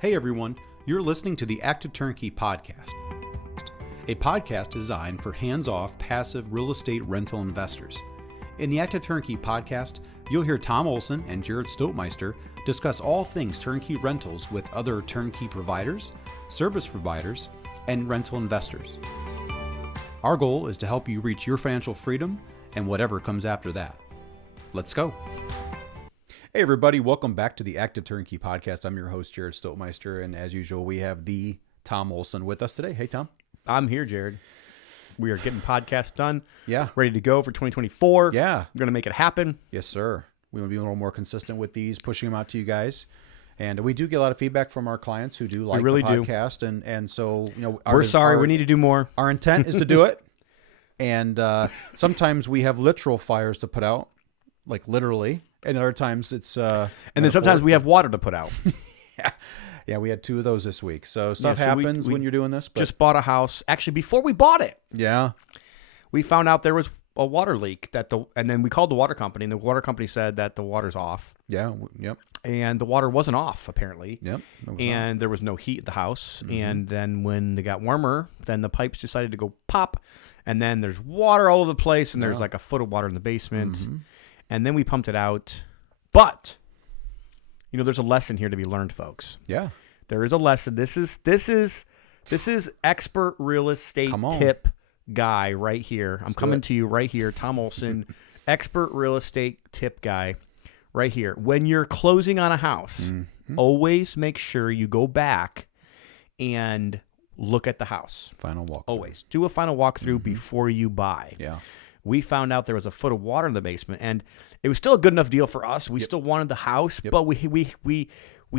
Hey everyone, you're listening to the Active Turnkey Podcast, a podcast designed for hands-off, passive real estate rental investors. In the Active Turnkey Podcast, you'll hear Tom Olson and Jared Stoltmeister discuss all things turnkey rentals with other turnkey providers, service providers, and rental investors. Our goal is to help you reach your financial freedom and whatever comes after that. Let's go. Hey everybody, welcome back to the Active Turnkey Podcast. I'm your host, Jared Stoltmeister, and as usual, we have the Tom Olson with us today. Hey Tom. I'm here, Jared. We are getting podcasts done. Yeah. Ready to go for 2024. Yeah. We're going to make it happen. Yes, sir. We want to be a little more consistent with these, pushing them out to you guys. And we do get a lot of feedback from our clients who do like the podcast. And so, you know, we're sorry. We need to do more. Our intent is to do it. And sometimes we have literal fires to put out, like literally. And other times it's and then sometimes we have water to put out. Yeah, we had two of those this week. So stuff happens when you're doing this. But just bought a house. Actually, before we bought it, we found out there was a water leak and then we called the water company, and the water company said that the water's off. Yeah. Yep. And the water wasn't off apparently. Yep. And there was no heat at the house. Mm-hmm. And then when it got warmer, then the pipes decided to go pop, and then there's water all over the place, and there's like a foot of water in the basement. Mm-hmm. And then we pumped it out. But, you know, there's a lesson here to be learned, folks. Yeah. There is a lesson. This is expert real estate tip guy right here. I'm coming to you right here, Tom Olson, expert real estate tip guy right here. When you're closing on a house, always make sure you go back and look at the house. Final walkthrough. Always. Do a final walkthrough before you buy. Yeah. We found out there was a foot of water in the basement, and it was still a good enough deal for us. We still wanted the house, but we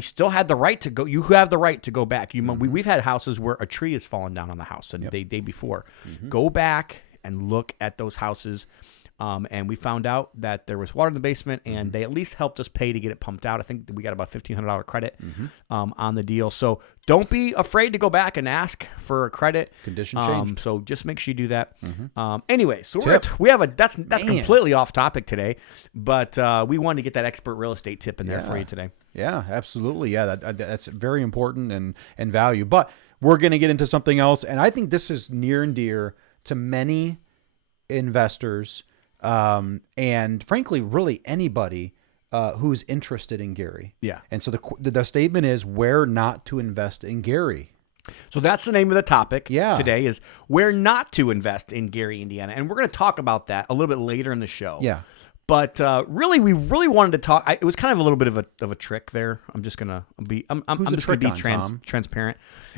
still had the right to go. You have the right to go back. We've had houses where a tree has fallen down on the house the day before. Go back and look at those houses. And we found out that there was water in the basement, and they at least helped us pay to get it pumped out. I think we got about $1,500 credit on the deal. So don't be afraid to go back and ask for a credit. Condition change. So just make sure you do that. Anyway, so that's completely off topic today, but we wanted to get that expert real estate tip in there for you today. Yeah, absolutely. Yeah, that's very important and value. But we're going to get into something else, and I think this is near and dear to many investors. And frankly, really anybody who's interested in Gary. Yeah. And so the statement is where not to invest in Gary. So that's the name of the topic today is where not to invest in Gary, Indiana. And we're going to talk about that a little bit later in the show. Yeah. But we really wanted to talk. It was kind of a little bit of a trick there. I'm just gonna be. I'm just gonna be transparent.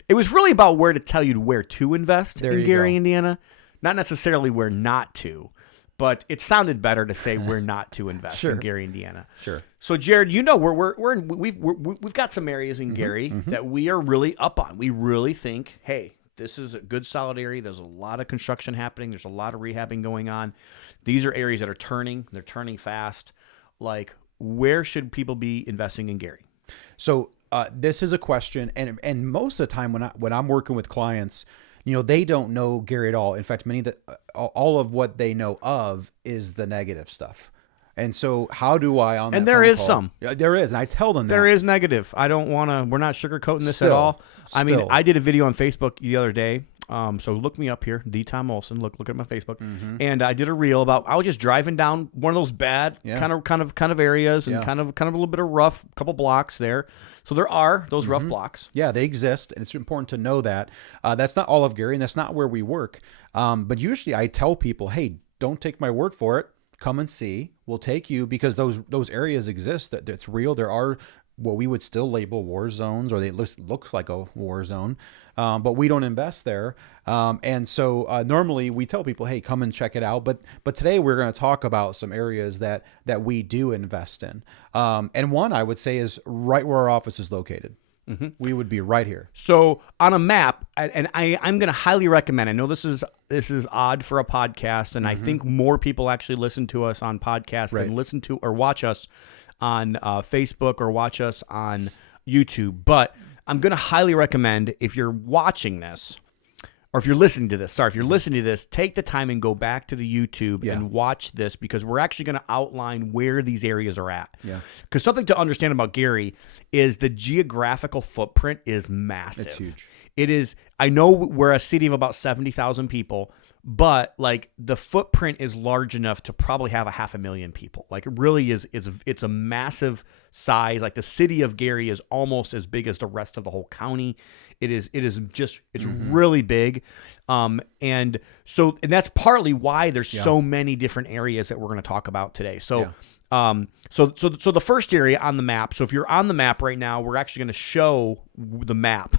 It was really about where to tell you where to invest in Gary, Indiana, not necessarily where not to. But it sounded better to say where not to invest in Gary, Indiana. Sure. So Jared, you know we've got some areas in Gary that we are really up on. We really think, hey, this is a good solid area. There's a lot of construction happening. There's a lot of rehabbing going on. These are areas that are turning. They're turning fast. Like, where should people be investing in Gary? So this is a question, and most of the time when I'm working with clients, you know, they don't know Gary at all. In fact, all of what they know of is the negative stuff. And so how do I on that And there phone is call, some. There is, and I tell them there is negative. I don't want to, we're not sugarcoating this at all. I mean, I did a video on Facebook the other day. So look me up here, the Tom Olson. Look at my Facebook, and I did a reel about. I was just driving down one of those bad kind of areas, and kind of a little bit of rough, couple blocks there. So there are those rough blocks. Yeah, they exist, and it's important to know that. That's not all of Gary, and that's not where we work. But usually, I tell people, hey, don't take my word for it. Come and see. We'll take you because those areas exist. That's real. There are what we would still label war zones, or they looks like a war zone. But we don't invest there. And so normally we tell people, hey, come and check it out. But today we're going to talk about some areas that we do invest in. And one I would say is right where our office is located. We would be right here. So on a map, and I'm going to highly recommend, I know this is odd for a podcast, and I think more people actually listen to us on podcasts than listen to or watch us on Facebook or watch us on YouTube. But I'm going to highly recommend, if you're watching this, or if you're listening to this, take the time and go back to the YouTube and watch this, because we're actually going to outline where these areas are at. Yeah. Because something to understand about Gary is the geographical footprint is massive. It's huge. It is. I know we're a city of about 70,000 people, but like the footprint is large enough to probably have 500,000 people. Like it really is. It's a massive size. Like the city of Gary is almost as big as the rest of the whole county. It's really big. And that's partly why there's so many different areas that we're going to talk about today. So the first area on the map. So if you're on the map right now, we're actually going to show the map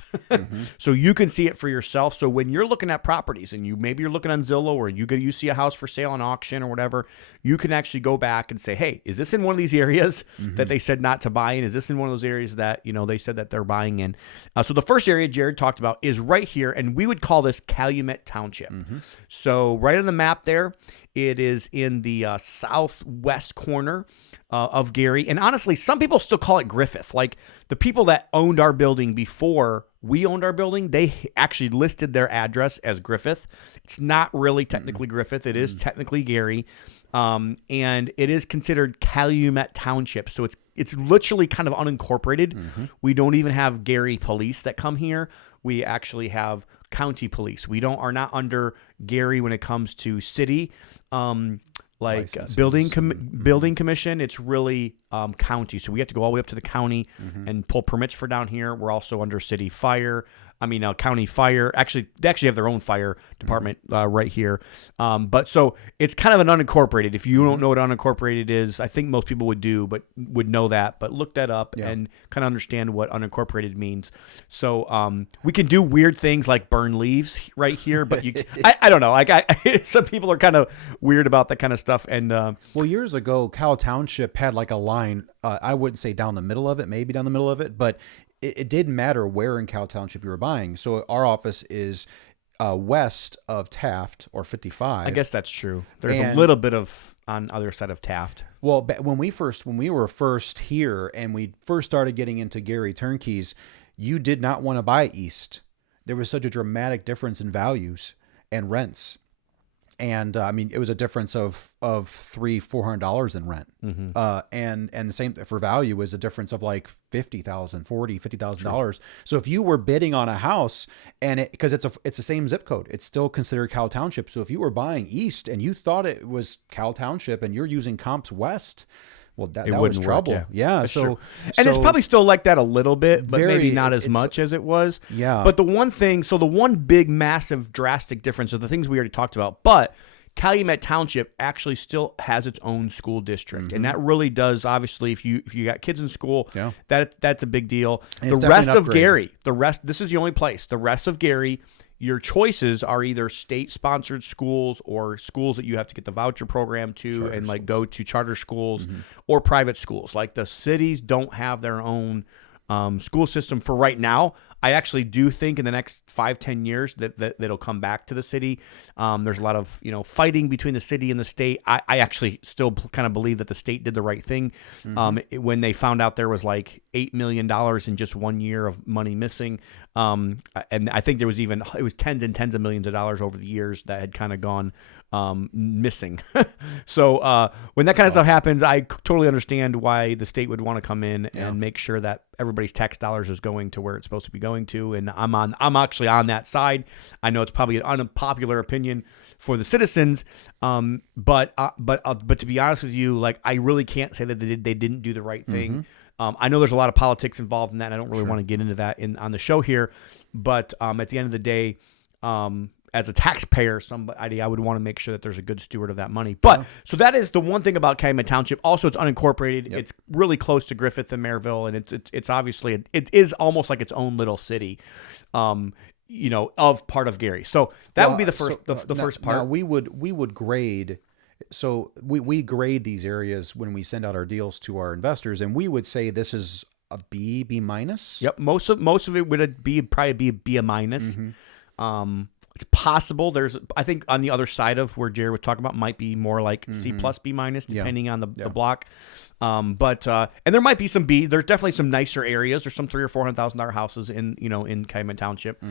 so you can see it for yourself. So when you're looking at properties and maybe you're looking on Zillow, or you see a house for sale on auction or whatever, you can actually go back and say, hey, is this in one of these areas that they said not to buy in? Is this in one of those areas that, they said that they're buying in? So the first area Jared talked about is right here, and we would call this Calumet Township. So right on the map there, it is in the southwest corner of Gary. And honestly, some people still call it Griffith. Like the people that owned our building before we owned our building, they actually listed their address as Griffith. It's not really technically Griffith. It is technically Gary. And it is considered Calumet Township. So it's literally kind of unincorporated. We don't even have Gary police that come here. We actually have county police. We are not under Gary when it comes to city, building commission. It's really county. So we have to go all the way up to the county and pull permits for down here. We're also under city fire. County fire. Actually, they actually have their own fire department right here. But so it's kind of an unincorporated. If you don't know what unincorporated is, I think most people would know that. But look that up and kind of understand what unincorporated means. So we can do weird things like burn leaves right here. But I don't know. Like some people are kind of weird about that kind of stuff. And well, years ago, Cal Township had like a line. I wouldn't say down the middle of it, maybe down the middle of it, but it didn't matter where in Cal Township you were buying. So our office is west of Taft or 55. I guess that's true. There's a little bit of on other side of Taft. Well, when we were first here and we first started getting into Gary turnkeys, you did not want to buy east. There was such a dramatic difference in values and rents. And it was a difference of $300-$400 in rent. And the same for value was a difference of like $50,000. So if you were bidding on a house and because it's the same zip code, it's still considered Cal Township. So if you were buying east and you thought it was Cal Township and you're using comps west, well, that was trouble. Work, yeah. So it's probably still like that a little bit, but maybe not as much as it was. Yeah. But the one big, massive, drastic difference are the things we already talked about. But Calumet Township actually still has its own school district, and that really does. Obviously, if you got kids in school, that's a big deal. And the rest of Gary, this is the only place. The rest of Gary, your choices are either state-sponsored schools or schools that you have to get the voucher program to go to charter schools or private schools. Like the cities don't have their own school system for right now. I actually do think in the next 5-10 years that it'll come back to the city. There's a lot of fighting between the city and the state. I actually still kind of believe that the state did the right thing when they found out there was like $8 million in just 1 year of money missing. And I think it was tens and tens of millions of dollars over the years that had kind of gone missing. So when that kind of stuff happens, I totally understand why the state would want to come in and make sure that everybody's tax dollars is going to where it's supposed to be going to. And I'm actually on that side. I know it's probably an unpopular opinion for the citizens, but to be honest with you, like I really can't say that they didn't do the right thing. I know there's a lot of politics involved in that, and I don't really want to get into that on the show here. But at the end of the day, as a taxpayer, I would want to make sure that there's a good steward of that money. But so that is the one thing about Calumet Township. Also, it's unincorporated. Yep. It's really close to Griffith and Maryville, and it's obviously it is almost like its own little city, of part of Gary. So that would be the first first part. Now we would grade. So we grade these areas when we send out our deals to our investors, and we would say this is a B minus. Yep, most of it would probably be a B minus. It's possible. I think on the other side of where Jared was talking about might be more like C plus, B minus, depending on the block. But and there might be some B. There's definitely some nicer areas. There's some $300,000 or $400,000 houses in Calumet Township.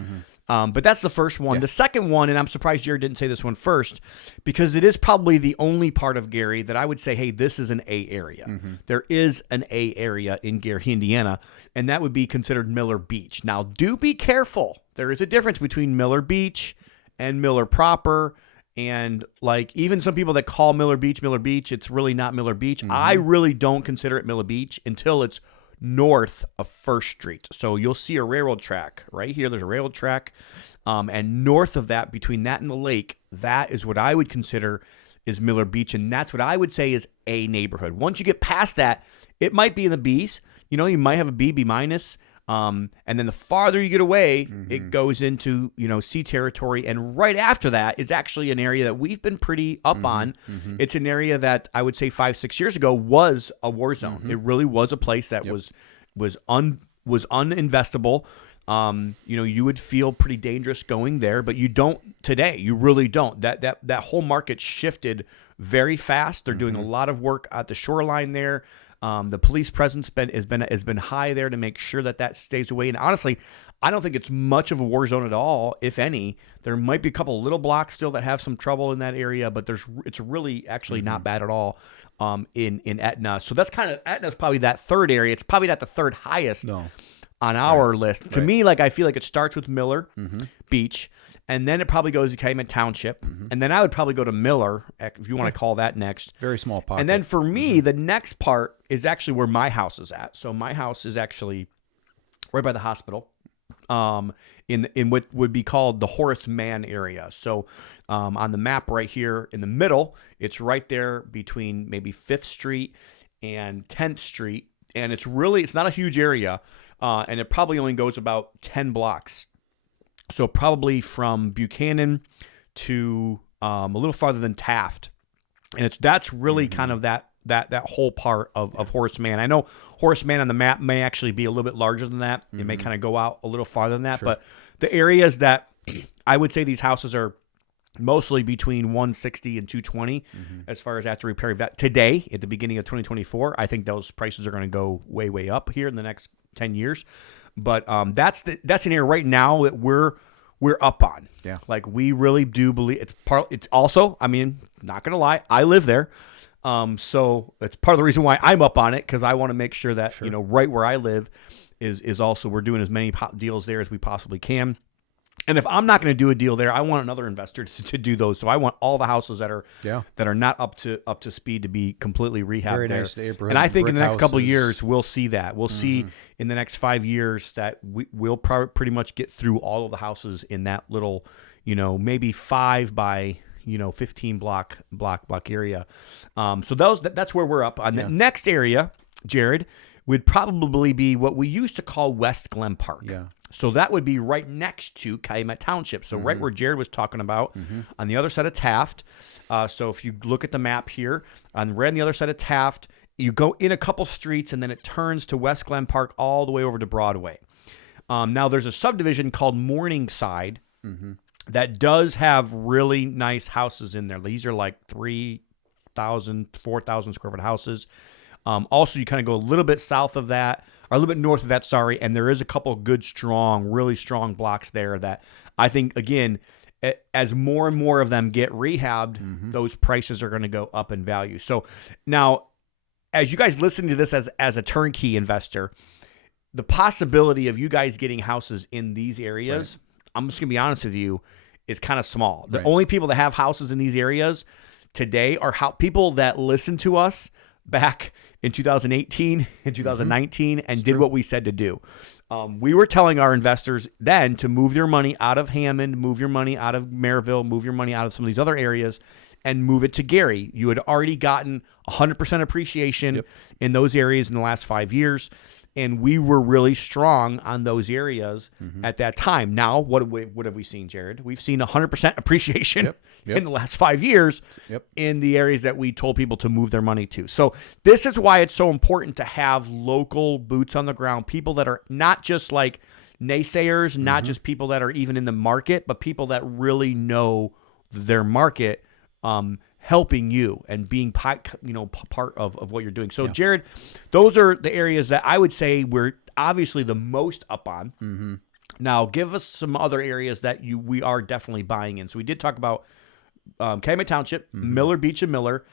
But that's the first one. The second one, and I'm surprised Jared didn't say this one first, because it is probably the only part of Gary that I would say, hey, this is an A area. There is an A area in Gary, Indiana, and that would be considered Miller Beach. Now, do be careful. There is a difference between Miller Beach and Miller proper. And like even some people that call Miller Beach, it's really not Miller Beach. I really don't consider it Miller Beach until it's north of First Street. So you'll see a railroad track right here. There's a railroad track. And north of that, between that and the lake, that is what I would consider is Miller Beach. And that's what I would say is a neighborhood. Once you get past that, it might be in the B's. You know, you might have a B, B minus. And then the farther you get away, it goes into, C territory. And right after that is actually an area that we've been pretty up on. It's an area that I would say 5-6 years ago was a war zone. It really was a place that was uninvestable. You would feel pretty dangerous going there, but you don't today. You really don't. That whole market shifted very fast. They're doing a lot of work at the shoreline there. The police presence has been high there to make sure that stays away. And honestly, I don't think it's much of a war zone at all, if any. There might be a couple of little blocks still that have some trouble in that area, but it's really actually not bad at all in Etna. So that's kind of Etna's probably that third area. It's probably not the third highest on our list. To me, I feel like it starts with Miller Beach. And then it probably goes to Calumet Township. And then I would probably go to Miller, if you want to call that next. Very small pocket. And then for me, the next part is actually where my house is at. So my house is actually right by the hospital in what would be called the Horace Mann area. So on the map right here in the middle, it's right there between maybe 5th Street and 10th Street. And it's not a huge area. And it probably only goes about 10 blocks. So probably from Buchanan to a little farther than Taft, and that's really kind of that whole part of Horace Mann. I know Horace Mann on the map may actually be a little bit larger than that. It may kind of go out a little farther than that, but the areas that I would say these houses are mostly between 160 and 220 as far as after repair. That today at the beginning of 2024, I think those prices are going to go way up here in the next 10 years. But that's an area right now that we're up on. Yeah, like we really do believe it's also. I mean, not gonna lie, I live there, so it's part of the reason why I'm up on it, because I want to make sure that right where I live is also we're doing as many deals there as we possibly can. And if I'm not going to do a deal there, I want another investor to do those. So I want all the houses that are not up to speed to be completely rehabbed. Very there. Nice neighborhood. And I think in the next couple of years we'll see that. We'll see in the next 5 years that we'll pretty much get through all of the houses in that little, maybe 5 by 15 block area. So that's where we're up on. The next area, Jared, would probably be what we used to call West Glen Park. Yeah. So that would be right next to Calumet Township. So right where Jared was talking about on the other side of Taft. So if you look at the map here, right on the other side of Taft, you go in a couple streets and then it turns to West Glen Park all the way over to Broadway. Now there's a subdivision called Morningside that does have really nice houses in there. These are like 3,000, 4,000 square foot houses. Also, you kind of go a little bit south of that, or a little bit north of that, sorry, and there is a couple of good, really strong blocks there that I think, again, as more and more of them get rehabbed, those prices are going to go up in value. So now, as you guys listen to this as a turnkey investor, the possibility of you guys getting houses in these areas, I'm just going to be honest with you, is kind of small. The only people that have houses in these areas today are people that listen to us back in 2018 and 2019 and did what we said to do. We were telling our investors then to move your money out of Hammond, move your money out of Maryville, move your money out of some of these other areas and move it to Gary. You had already gotten 100% appreciation in those areas in the last 5 years. And we were really strong on those areas at that time. Now, what have we seen, Jared? We've seen 100% appreciation in the last 5 years in the areas that we told people to move their money to. So this is why it's so important to have local boots on the ground, people that are not just like, naysayers, not just people that are even in the market, but people that really know their market, helping you and being part of what you're doing. So, Jared, those are the areas that I would say we're obviously the most up on. Mm-hmm. Now, give us some other areas that we are definitely buying in. So we did talk about Calumet Township, Miller Beach and Miller,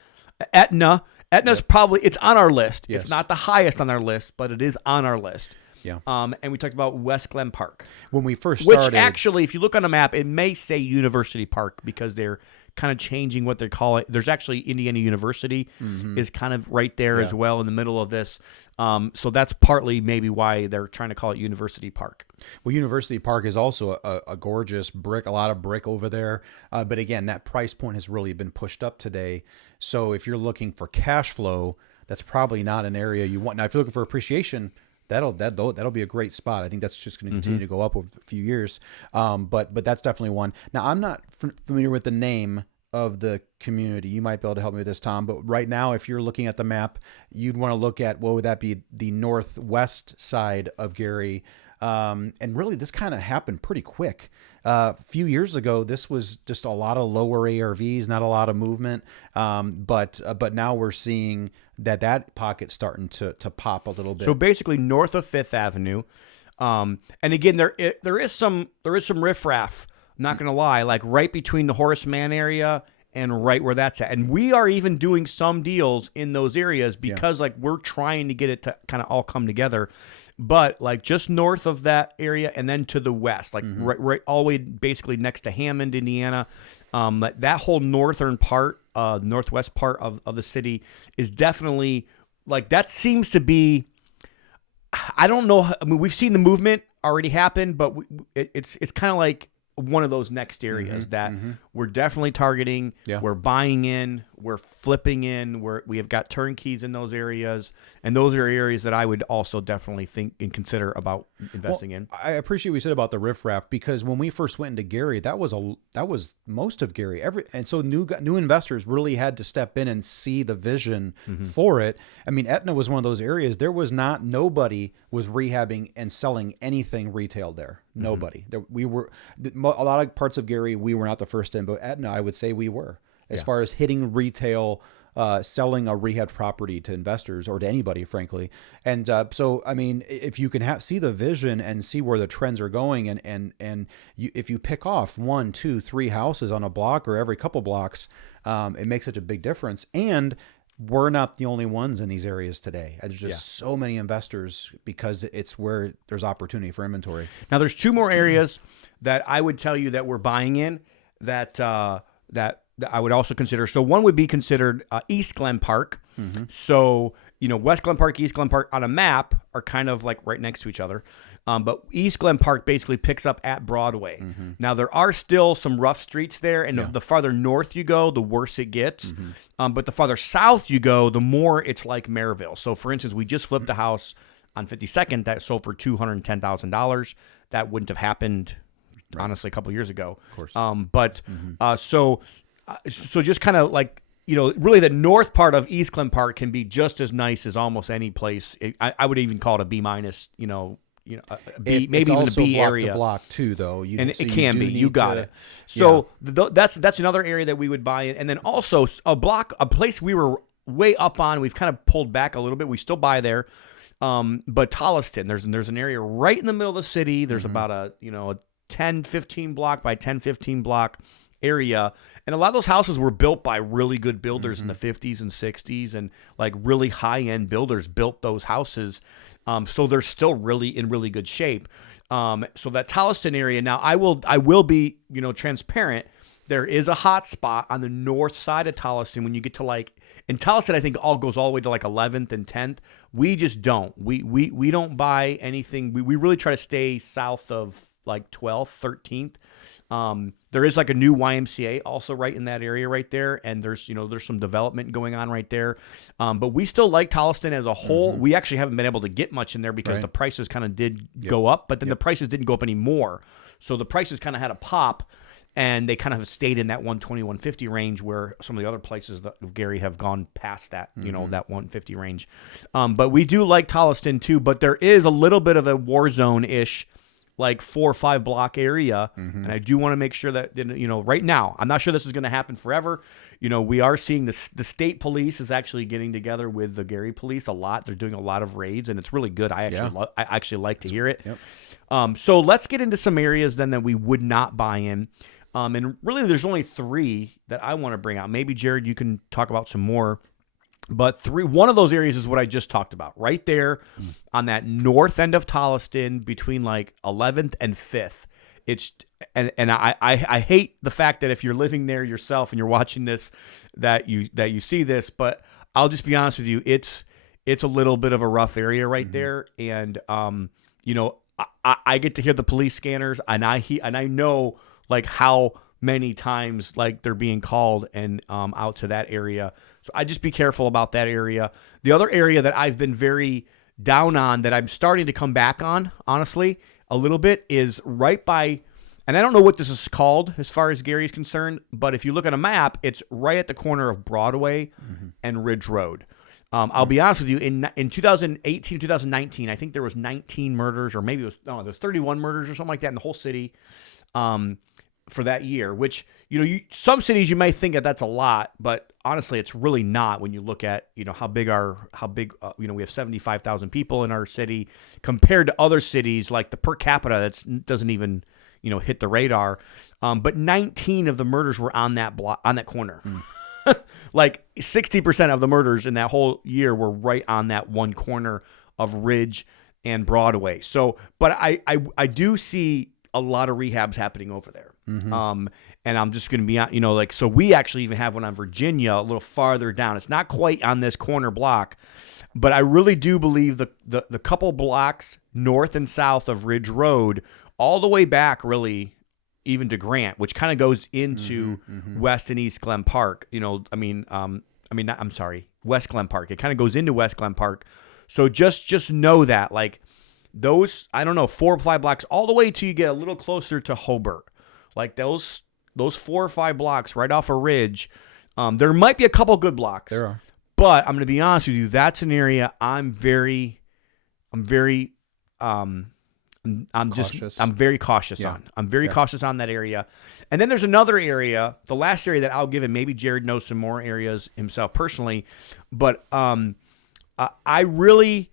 Etna. Etna's probably, it's on our list. Yes. It's not the highest on our list, but it is on our list. Yeah. And we talked about West Glen Park. When we first started. Which actually, if you look on a map, it may say University Park because they're kind of changing what they call it. There's actually Indiana University is kind of right there as well in the middle of this. So that's partly maybe why they're trying to call it University Park. Well, University Park is also a gorgeous brick, a lot of brick over there. But again, that price point has really been pushed up today. So if you're looking for cash flow, that's probably not an area you want. Now, if you're looking for appreciation, that'll be a great spot. I think that's just going to continue to go up over a few years. But that's definitely one. Now, I'm not familiar with the name of the community. You might be able to help me with this, Tom. But right now, if you're looking at the map, you'd want to look at, what would that be? The northwest side of Gary. And really, this kind of happened pretty quick. A few years ago, this was just a lot of lower ARVs, not a lot of movement. But now we're seeing that pocket's starting to pop a little bit. So basically, north of Fifth Avenue, and again, there is some riffraff. Not gonna lie, like right between the Horace Mann area and right where that's at, and we are even doing some deals in those areas because like we're trying to get it to kind of all come together. But like just north of that area and then to the west, like right all the way basically next to Hammond, Indiana, that whole northern part, northwest part of the city is definitely like that seems to be. I don't know. I mean, we've seen the movement already happen, but it's kind of like one of those next areas that we're definitely targeting. Yeah. We're buying in, we're flipping in, we have got turnkeys in those areas, and those are areas that I would also definitely think and consider about investing in. I appreciate what you said about the riffraff, because when we first went into Gary, that was most of Gary. And so new investors really had to step in and see the vision for it. I mean, Etna was one of those areas. There was nobody was rehabbing and selling anything retail there. Nobody. We were a lot of parts of Gary. We were not the first in, but Etna, I would say we were as far as hitting retail, selling a rehab property to investors or to anybody, frankly. And so, I mean, if you can see the vision and see where the trends are going, and if you pick off 1, 2, 3 houses on a block or every couple blocks, it makes such a big difference. And we're not the only ones in these areas today. There's just so many investors because it's where there's opportunity for inventory. Now, there's 2 more areas that I would tell you that we're buying in that I would also consider. So one would be considered East Glen Park. So, West Glen Park, East Glen Park on a map are kind of like right next to each other. But East Glen Park basically picks up at Broadway. Now, there are still some rough streets there, and the farther north you go, the worse it gets. But the farther south you go, the more it's like Maryville. So, for instance, we just flipped a house on 52nd that sold for $210,000. That wouldn't have happened, honestly, a couple years ago. Of course. So just kind of like, really the north part of East Glen Park can be just as nice as almost any place. I would even call it a B minus, maybe even a B area. It's also block to block too, though. And it can be. You got it. So that's another area that we would buy in. And then also a place we were way up on. We've kind of pulled back a little bit. We still buy there. But Tolliston, there's an area right in the middle of the city. There's about a 10-15 block by 10-15 block area, and a lot of those houses were built by really good builders in the 50s and 60s, and like really high-end builders built those houses, so they're still really in really good shape. So that Tolliston area, now I will be transparent. There is a hot spot on the north side of Tolliston when you get to and Tolliston I think goes all the way to 11th and 10th. We just don't. We don't buy anything. We really try to stay south of 12th, 13th. There is a new YMCA also right in that area right there, and there's some development going on right there. But we still like Tolliston as a whole. We actually haven't been able to get much in there because the prices kind of did go up, but then the prices didn't go up anymore. So the prices kind of had a pop, and they kind of stayed in that 120, 150 range, where some of the other places of Gary have gone past that, that 150 range. But we do like Tolliston too, but there is a little bit of a war zone-ish like 4 or 5 block area. And I do want to make sure that, right now, I'm not sure this is going to happen forever. We are seeing the state police is actually getting together with the Gary police a lot. They're doing a lot of raids, and it's really good. I actually like to hear it. Yep. So let's get into some areas then that we would not buy in. And really, there's only 3 that I want to bring out. Maybe, Jared, you can talk about some more. But one of those areas is what I just talked about, right there on that north end of Tolliston between like 11th and 5th. And I hate the fact that if you're living there yourself and you're watching this, that you see this. But I'll just be honest with you, it's a little bit of a rough area right there, and I get to hear the police scanners, and I know like how many times like they're being called and out to that area. So I just be careful about that area. The other area that I've been very down on that I'm starting to come back on, honestly, a little bit is right by, and I don't know what this is called as far as Gary is concerned, but if you look at a map, it's right at the corner of Broadway and Ridge Road. I'll be honest with you, in 2018, 2019, I think there was 19 murders, or maybe there's 31 murders or something like that in the whole city. For that year, which, some cities you may think that that's a lot, but honestly, it's really not when you look at, how big we have 75,000 people in our city compared to other cities, like the per capita doesn't even, hit the radar. But 19 of the murders were on that block, on that corner. Like 60% of the murders in that whole year were right on that one corner of Ridge and Broadway. So, but I do see a lot of rehabs happening over there. And I'm just going to be, so we actually even have one on Virginia a little farther down. It's not quite on this corner block, but I really do believe the couple blocks north and south of Ridge Road, all the way back really even to Grant, which kind of goes into West and East Glen Park, West Glen Park. It kind of goes into West Glen Park. So just know that, like, those, 4 or 5 blocks all the way till you get a little closer to Hobart. Like those 4 or 5 blocks right off a ridge. There might be a couple good blocks. There are. But I'm going to be honest with you, that's an area I'm very cautious. I'm very cautious on. I'm very cautious on that area. And then there's another area, the last area that I'll give, and maybe Jared knows some more areas himself personally, but I'm really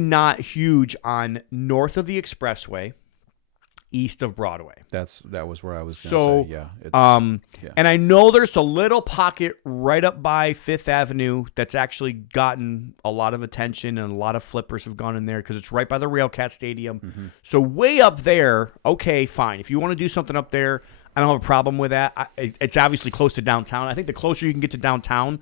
not huge on north of the expressway, east of Broadway. That was where I was going to say. Yeah. And I know there's a little pocket right up by 5th Avenue that's actually gotten a lot of attention, and a lot of flippers have gone in there because it's right by the Railcat Stadium. So way up there, okay, fine. If you want to do something up there, I don't have a problem with that. It's obviously close to downtown. I think the closer you can get to downtown,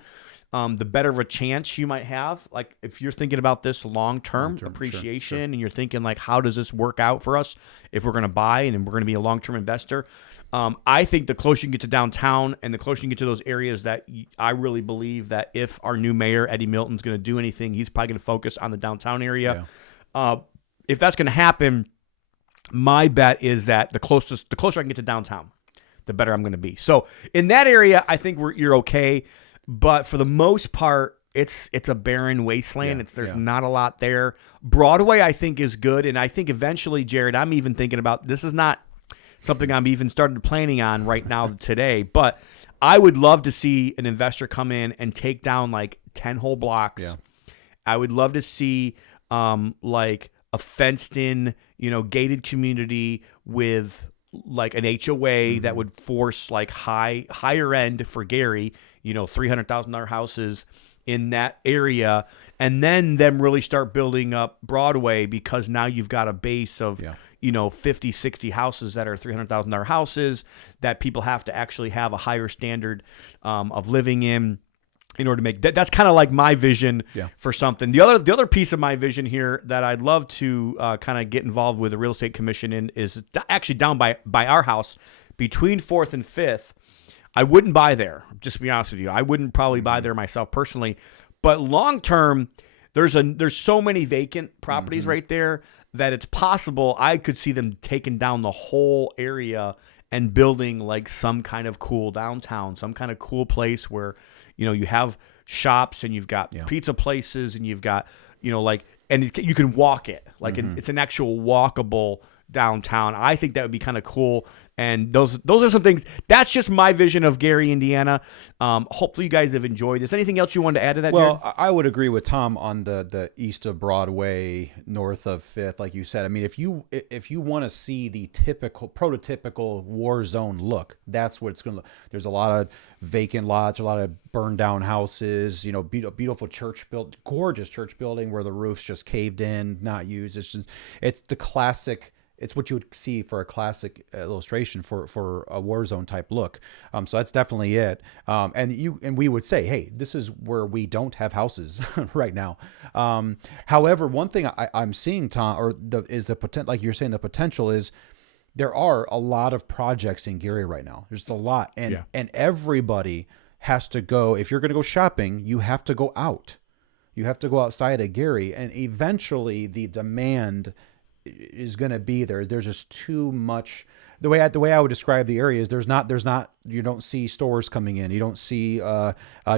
the better of a chance you might have. Like if you're thinking about this long-term appreciation, sure. And you're thinking like, how does this work out for us if we're going to buy and we're going to be a long-term investor? I think the closer you can get to downtown and the closer you can get to those areas, that I really believe that if our new mayor, Eddie Milton's going to do anything, he's probably going to focus on the downtown area. Yeah. If that's going to happen, my bet is that the closer I can get to downtown, the better I'm going to be. So in that area, I think you're okay. But for the most part, it's a barren wasteland. There's not a lot there. Broadway, I think, is good. And I think eventually, Jared, I'm even thinking about, this is not something I'm even started planning on right now today, but I would love to see an investor come in and take down like 10 whole blocks. Yeah. I would love to see like a fenced in, gated community with like an HOA that would force like higher end for Gary, $300,000 houses in that area, and then them really start building up Broadway, because now you've got a base of 50, 60 houses that are $300,000 houses that people have to actually have a higher standard of living in order to make that. That's kind of like my vision for something. The other piece of my vision here that I'd love to kind of get involved with the real estate commission in is actually down by our house between 4th and 5th. I wouldn't buy there, just to be honest with you. I wouldn't probably buy there myself personally. But long term, there's so many vacant properties right there that it's possible I could see them taking down the whole area and building like some kind of cool downtown, some kind of cool place where you have shops and you've got pizza places and you've got and you can walk it, like it's an actual walkable downtown. I think that would be kind of cool. And those are some things. That's just my vision of Gary, Indiana. Hopefully you guys have enjoyed this. Anything else you want to add to that, Well, Jared? I would agree with Tom on the east of Broadway, north of 5th, like you said. I mean, if you want to see the prototypical war zone look, that's what it's going to look. There's a lot of vacant lots, a lot of burned down houses, beautiful gorgeous church building where the roof's just caved in, not used. It's the classic. It's what you would see for a classic illustration for a war zone type look. So that's definitely it. And we would say, hey, this is where we don't have houses right now. However, one thing I'm seeing, Tom, is the potential, like you're saying, the potential is there are a lot of projects in Gary right now. There's a lot, and everybody has to go. If you're going to go shopping, you have to go out. You have to go outside of Gary, and eventually the demand is going to be there. There's just too much. The way I would describe the area is there's not you don't see stores coming in. You don't see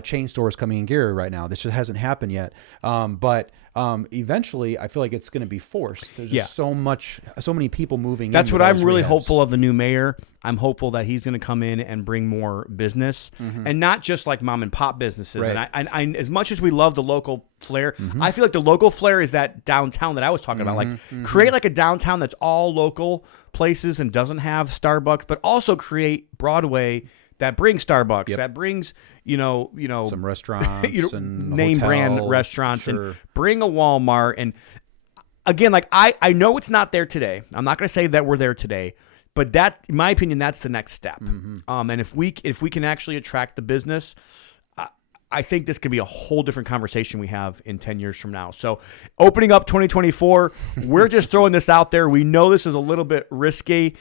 chain stores coming in Gary right now. This just hasn't happened yet. But eventually I feel like it's going to be forced. There's just so many people moving. That's what I'm really hopeful of the new mayor. I'm hopeful that he's going to come in and bring more business, and not just like mom and pop businesses. Right. And I as much as we love the local flair, I feel like the local flair is that downtown that I was talking about. Like create like a downtown that's all local places and doesn't have Starbucks, but also create Broadway that brings Starbucks, that brings some restaurants and name brand restaurants, and bring a Walmart. And again, like I know it's not there today. I'm not going to say that we're there today, but that, in my opinion, that's the next step. And if we can actually attract the business, I think this could be a whole different conversation we have in 10 years from now. So opening up 2024, we're just throwing this out there. We know this is a little bit risky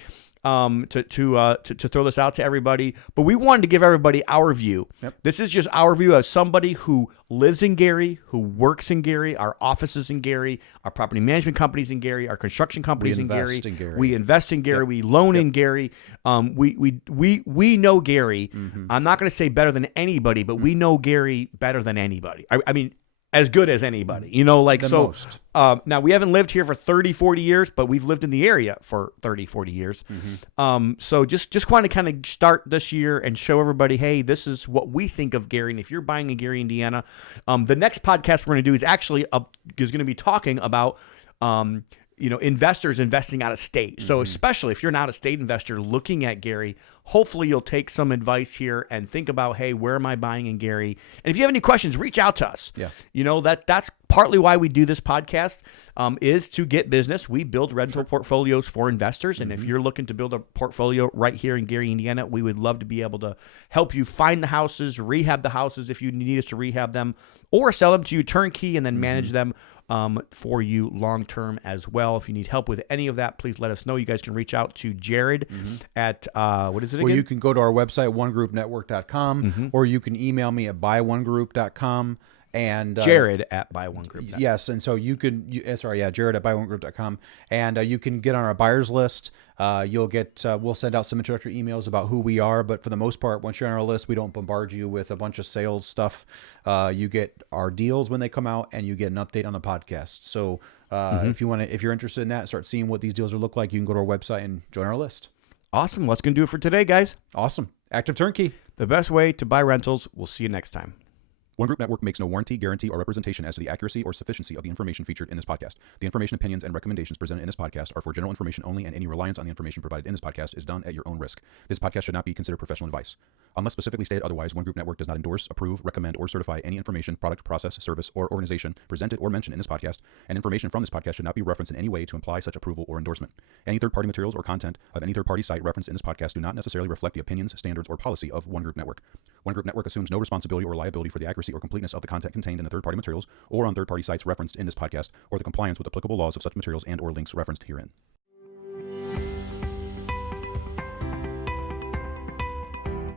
to throw this out to everybody, but we wanted to give everybody our view. This is just our view as somebody who lives in Gary, who works in Gary, our offices in Gary, our property management companies in Gary, our construction companies in Gary. We invest in Gary. We loan in Gary. We know Gary. I'm not going to say better than anybody, but we know Gary better than anybody. I mean, as good as anybody, now we haven't lived here for 30, 40 years, but we've lived in the area for 30, 40 years. So just want to kind of start this year and show everybody, hey, this is what we think of Gary. And if you're buying in Gary, Indiana, the next podcast we're going to do is actually is going to be talking about, investors investing out of state. So especially if you're an out-of-state investor looking at Gary, hopefully you'll take some advice here and think about, hey, where am I buying in Gary? And if you have any questions, reach out to us. That's partly why we do this podcast, is to get business. We build rental portfolios for investors. And if you're looking to build a portfolio right here in Gary, Indiana, we would love to be able to help you find the houses, rehab the houses if you need us to rehab them, or sell them to you turnkey and then manage them for you long-term as well. If you need help with any of that, please let us know. You guys can reach out to Jared at, what is it again? Well, you can go to our website, onegroupnetwork.com, or you can email me at buyoneGroup.com. And Jared at buyoneGroup. Yes, and so Jared at buyoneGroup.com, and you can get on our buyers list. You'll get we'll send out some introductory emails about who we are, but for the most part, once you're on our list, we don't bombard you with a bunch of sales stuff. You get our deals when they come out, and you get an update on the podcast. So if you're interested in that, start seeing what these deals will look like, you can go to our website and join our list. Awesome. Well, that's going to do it for today, guys. Awesome. Active Turnkey, the best way to buy rentals. We'll see you next time. One Group Network makes no warranty, guarantee, or representation as to the accuracy or sufficiency of the information featured in this podcast. The information, opinions, and recommendations presented in this podcast are for general information only, and any reliance on the information provided in this podcast is done at your own risk. This podcast should not be considered professional advice. Unless specifically stated otherwise, One Group Network does not endorse, approve, recommend, or certify any information, product, process, service, or organization presented or mentioned in this podcast, and information from this podcast should not be referenced in any way to imply such approval or endorsement. Any third-party materials or content of any third-party site referenced in this podcast do not necessarily reflect the opinions, standards, or policy of One Group Network. One Group Network assumes no responsibility or liability for the accuracy or completeness of the content contained in the third-party materials or on third-party sites referenced in this podcast, or the compliance with applicable laws of such materials and or links referenced herein.